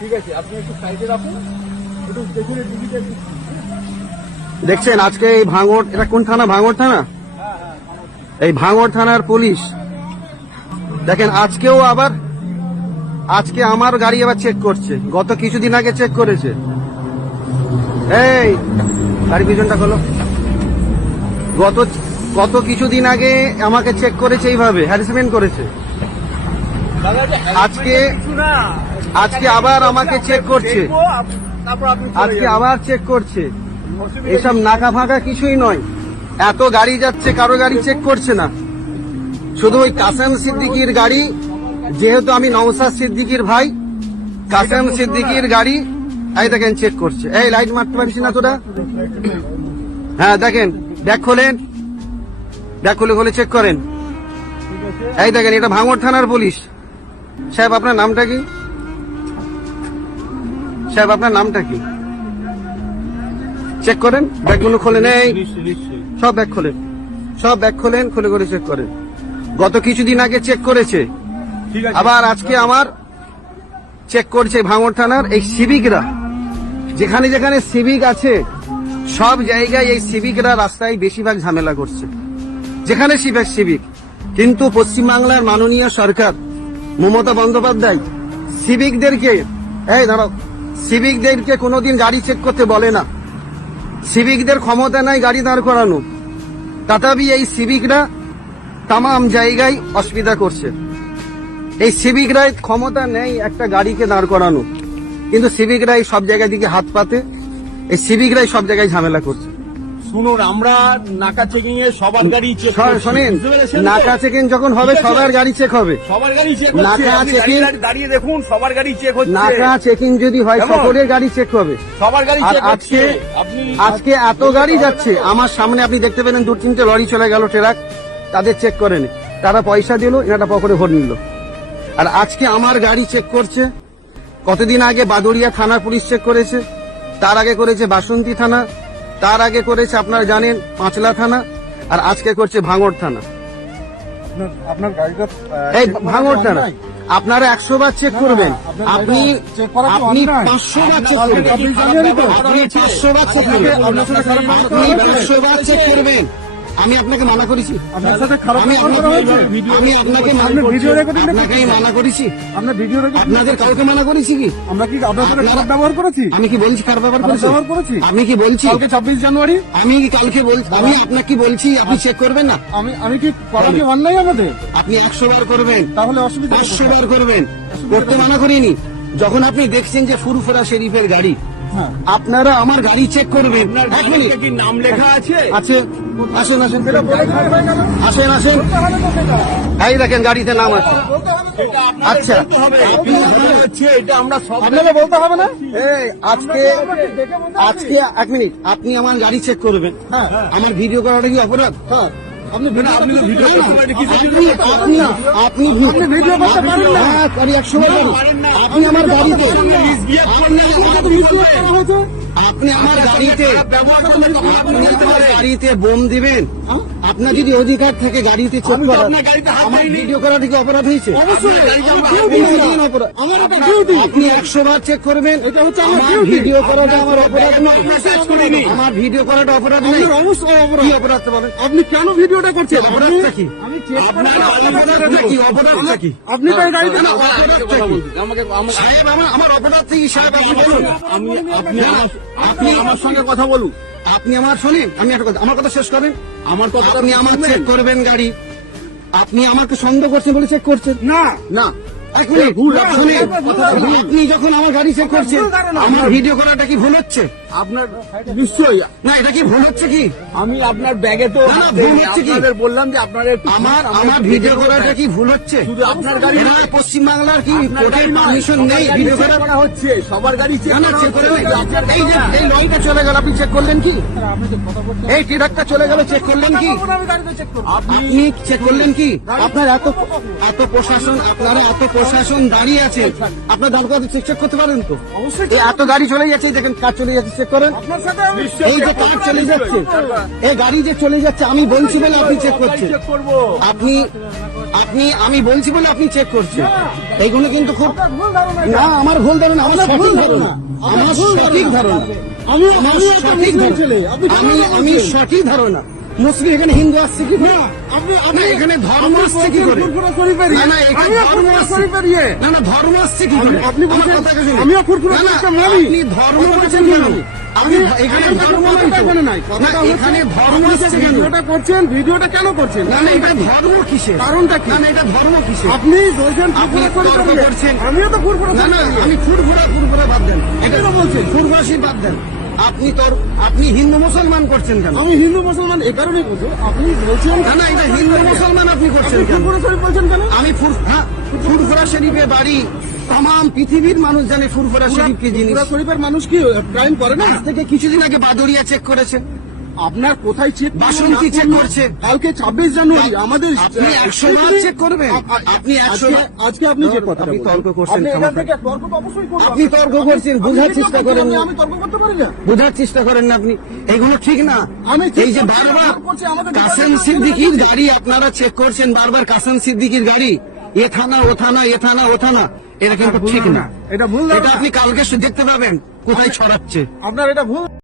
ঠিক আছে, আপনি একটু সাইডে রাখুন, একটু দেখুন টিভিটা একটু। দেখছেন আজকে এই ভাঙড়, এটা কোন থানা? ভাঙড় থানা। এই ভাঙড় থানার পুলিশ দেখেন আজকেও আবার, আজকে আমার গাড়ি আবার চেক করছে। গত কিছুদিন আগে চেক করেছে। এই গাড়ি পিছনটা খোলো। গত কিছুদিন আগে আমাকে চেক করেছে, এইভাবে হ্যারাসমেন্ট করেছে। আজকে আবার আমাকে চেক করছে, আজকে আবার চেক করছে। এসব নাকা ফাঁকা কিছুই নয়। এত গাড়ি যাচ্ছে, কারো গাড়ি চেক করছে না। শুধু ওই কাসেম সিদ্দিকীর গাড়ি, যেহেতু আমি নওশাদ সিদ্দিকীর ভাই, কাসেম সিদ্দিকীর গাড়ি এই দেখেন চেক করছে। এই লাইট মারতে পারছি না তোরা? হ্যাঁ দেখেন, ব্যাগ খোলেন, ব্যাগ খুলে চেক করেন। এই দেখেন, এটা ভাঙড় থানার পুলিশ। সাহেব আপনার নামটা কি? সাহেব আপনার নামটা কি? চেক করেন, ব্যাগগুলো খোলেন। এই সব ব্যাগ খোলেন, সব ব্যাগ খোলেন, খুলে করে চেক করেন। গত কিছুদিন আগে চেক করেছে, আবার আজকে আমার চেক করছে ভাঙড় থানার এই সিভিকরা। যেখানে যেখানে সিভিক আছে সব জায়গায় এই সিভিকরা রাস্তায় বেশিরভাগ ঝামেলা করছে, যেখানে সিভিক। কিন্তু পশ্চিমবাংলার মাননীয় সরকার মমতা বন্দ্যোপাধ্যায় সিভিকদেরকে, এই দাঁড়াও, সিভিকদেরকে কোনোদিন গাড়ি চেক করতে বলে না। সিভিকদের ক্ষমতা নাই গাড়ি দাঁড় করানো, তথাপি এই সিভিকরা তামাম জায়গায় অসুবিধা করছে। এই সিভিকরাই ক্ষমতা নেই একটা গাড়িকে দাঁড় করানো, কিন্তু সিভিকরাই সব জায়গায় দিকে হাত পাতে, এই সিভিকরাই সব জায়গায় ঝামেলা করছে। শুনুন, আমরা নাকা চেকিং এ সবার গাড়ি চেক শোনেন, নাকা চেকিং যখন হবে সবার গাড়ি চেক হবে, সবার গাড়ি চেক হচ্ছে। নাকা চেকিং দাঁড়িয়ে দেখুন, সবার গাড়ি চেক হচ্ছে। নাকা চেকিং যদি হয় সকলের গাড়ি চেক হবে, সবার গাড়ি আর চেক হচ্ছে। আজকে এত গাড়ি যাচ্ছে, আমার সামনে আপনি দেখতে পেলেন 2-3টে লরি চলে গেল, ট্রাক, তাদের চেক করেন। তারা পয়সা দিল, এনাটা পকেটে ভরে নিল। আর আজকে আমার গাড়ি চেক করছে। কতদিন আগে বাদুড়িয়া থানার পুলিশ চেক করেছে, তার আগে করেছে বাসন্তী থানা, তার আগে করেছে আপনারা জানেন পাঁচলা থানা, আর আজকে করছে ভাঙড় থানা। আপনার গাড়িটা এই ভাঙড় থানা আপনারা 100 বার চেক করবেন, আপনি 500 বার চেক করবেন, আপনি 500 বার চেক করবেন, আপনি 500 বার চেক করবেন। আমি আপনাকে মানা করেছি? আপনার সাথে খারাপ আমি ব্যবহার করা হয়েছে? আমি আপনাকে ভিডিও রেকর্ডিং আপনাকে মানা করেছি? আপনার ভিডিও রেকর্ডিং আপনাদের কাউকে মানা করেছি কি? আমরা কি আপনার সাথে খারাপ ব্যবহার করেছি? আমি কি বলছি খারাপ ব্যবহার করেছি? আমি কি বলছি কালকে 26 জানুয়ারি আমি কি কালকে বলছি? আমি আপনাকে কি বলছি আপনি চেক করবেন না? আমি কি করা কি অন্যায় আমাদের? আপনি 100 বার করবেন, তাহলে অসুবিধা 500 বার করবেন, করতে মানা করিনি। যখন আপনি দেখছেন যে ফুরফুরা শরীফের গাড়ি, আপনারা আমার গাড়ি চেক করবেন। এক মিনিট, কি নাম লেখা আছে? আছে, আসেন আসেন আসেন আসেন, এই দেখেন গাড়িতে নাম আছে। আচ্ছা, এটা আমরা সব আপনাকে বলতে হবে না? আজকে এক মিনিট, আপনি আমার গাড়ি চেক করবেন, আমার ভিডিও করাটা কি অপরাধ? আপনি ভিডিও আপনি ভিডিও করতে পারেন না, 100 বার আপনি আমার গাড়িতে, আপনি আমার গাড়িতে বোম দিবেন? আপনার যদি অধিকার থেকে গাড়িতে চেক করার, আমার ভিডিও করাটা কি অপরাধ হয়েছে? আপনি 100 বার চেক করবেন, এটা হচ্ছে আমার ভিডিও করাটা আমার অপরাধ নয়, আমার ভিডিও করাটা অপরাধ নয়। অবশ্যই কি অপরাধ বলেন? আপনি কেন ভিডিওটা করছেন? অপরাধটা কি? আপনি তো এই গাড়িতে না, সাহেব আমার অপরাধ কি? সাহেব আপনি বলুন, আপনি আমার সঙ্গে কথা বলুন। আপনি আমার শোনেন, আমি একটা কথা, আমার কথা শেষ করেন। আমার কথা আপনি আমার চেক করবেন গাড়ি, আপনি আমাকে সন্দেহ করছেন বলে চেক করছেন না না? এক মিনিট, শুনুন, আপনি যখন আমার গাড়ি চেক করছেন, আমার ভিডিও করাটা কি ভুল হচ্ছে? আপনার নিশ্চয়ই না, এটা কি ভুল হচ্ছে কি? আমি আপনার ব্যাগে তো না, ভুল হচ্ছে কি? আপনাদের বললাম যে আপনার আমার ভিডিও করাটা কি ভুল হচ্ছে? শুধু আপনার গাড়ি এরা পশ্চিমবাংলার কি কোর্টের পারমিশন নেই ভিডিও করার? করা হচ্ছে, সবার গাড়ি চেক না, চেক করে নেই। এই যে এই লরিটা চলে গেল, আপনি চেক করলেন কি? এই ট্রাকটা চলে গেল, চেক করলেন কি? আপনি চেক করলেন কি? আপনার এত প্রশাসন, আপনারা এত প্রশাসন দাঁড়িয়ে আছে, আপনার দাঁড় করাতে চেক করতে পারেন তো? অবশ্যই। এই এত গাড়ি চলে যাচ্ছে, এই দেখেন কার চলে যাচ্ছে, চেক করেন। আপনার সাথে এই যে কার চলে যাচ্ছে, এই গাড়ি যে চলে যাচ্ছে, আমি বলছি বলে আপনি চেক করছেন। চেক করবো। আমি বলছি বলে আপনি চেক করছেন, এইগুলো কিন্তু খুব আপনার ভুল ধারণা এটা। না, আমার ভুল ধারণা, আমার আপনার ভুল সঠিক ধারণা। ধারণা, আমার সঠিক ধারণা, আমি আমার আমি একটা সঠিক মুসলিম ছেলে, ধারণা, আপনি কেন এটা আমি বলছেন? সঠিক ধারণা। মুসলিম এখানে হিন্দু আসছে কি করে? আপনি না, এখানে ধর্ম আসছে কি করে? ফুরফুরা শরীফের না, না, এখানে আমিও ধর্ম ফুরফুরা আসছে। শরীফের ইয়ে। না, না, ধর্ম আসছে কি করে? আপনি আমার বলছেন, কথাটা শুনুন। আমিও ফুরফুরা না, না, শরীফকে মানি। আপনি ধর্ম কথাটা বলছেন শুনুন। কেন? আপনি এখানে আমার ধর্ম কথাটা নাই তো। এখানে নাই। না, কথাটা হচ্ছে, এখানে ধর্ম আপনি যে আসছে কেন? ভিডিওটা করছেন, ভিডিওটা কেন করছেন? না, না, এটা ধর্ম কিসের? কারণটা কি? না, না, এটা ধর্ম কিসের? আপনি বলছেন আপনি ফুরফুরা তর্ক শরীফের ইয়ে। করছেন। আমিও তো ফুরফুরা না, না, শরীফের ইয়ে। আমি ফুরফুরা বাদ দেন। এটা কেন বলছেন? ফুরফুরাশি বাদ দেন। আপনি হিন্দু মুসলমান করছেন কেন? আমি হিন্দু মুসলমান এ কারণেই বলছি, আপনি বলছেন না, না, এটা হিন্দু মুসলমান আপনি করছেন আপনি কেন? ফুরফুরা শরীফ বলছেন কেন? আমি ফুরফুরা শরীফে বাড়ি, তাম পৃথিবীর মানুষ জানে ফুরফুরা শরীফ কি জিনিস। ফুরফুরা শরীফের মানুষ কি ক্রাইম করে না? আজ থেকে কিছুদিন আগে বাদুড়িয়া চেক করেছে, আপনার কোথায় চেক বাসন্তী check করছে। কালকে 26 জানুয়ারি আমাদের আপনি 100 বার check করবেন। আপনি 100 বার- আজকে আপনি যে কথা আপনি তর্ক করছেন, আপনি ক্ষমা এখান থেকে তর্ক তো অবশ্যই করবেন। আপনি তর্ক করছেন, বোঝার চেষ্টা করেন না। আমি তর্ক করতে পারি না। বোঝার চেষ্টা করেন না আপনি, এগুলো ঠিক না। আমি ঠিক এই যে করছি, বারবার আমি করছি, আমাদের কাসেম ডিপার্টমেন্ট সিদ্দিকীর করছে। গাড়ি আপনারা চেক করছেন, বারবার কাসেম সিদ্দিকীর গাড়ি, এ থানা ও থানা, এ থানা ও থানা, এটা কিন্তু ঠিক না। এটা ভুল এটা আপনি কালকে দেখতে পাবেন কোথায় ছড়াচ্ছে। আপনার এটা ভুল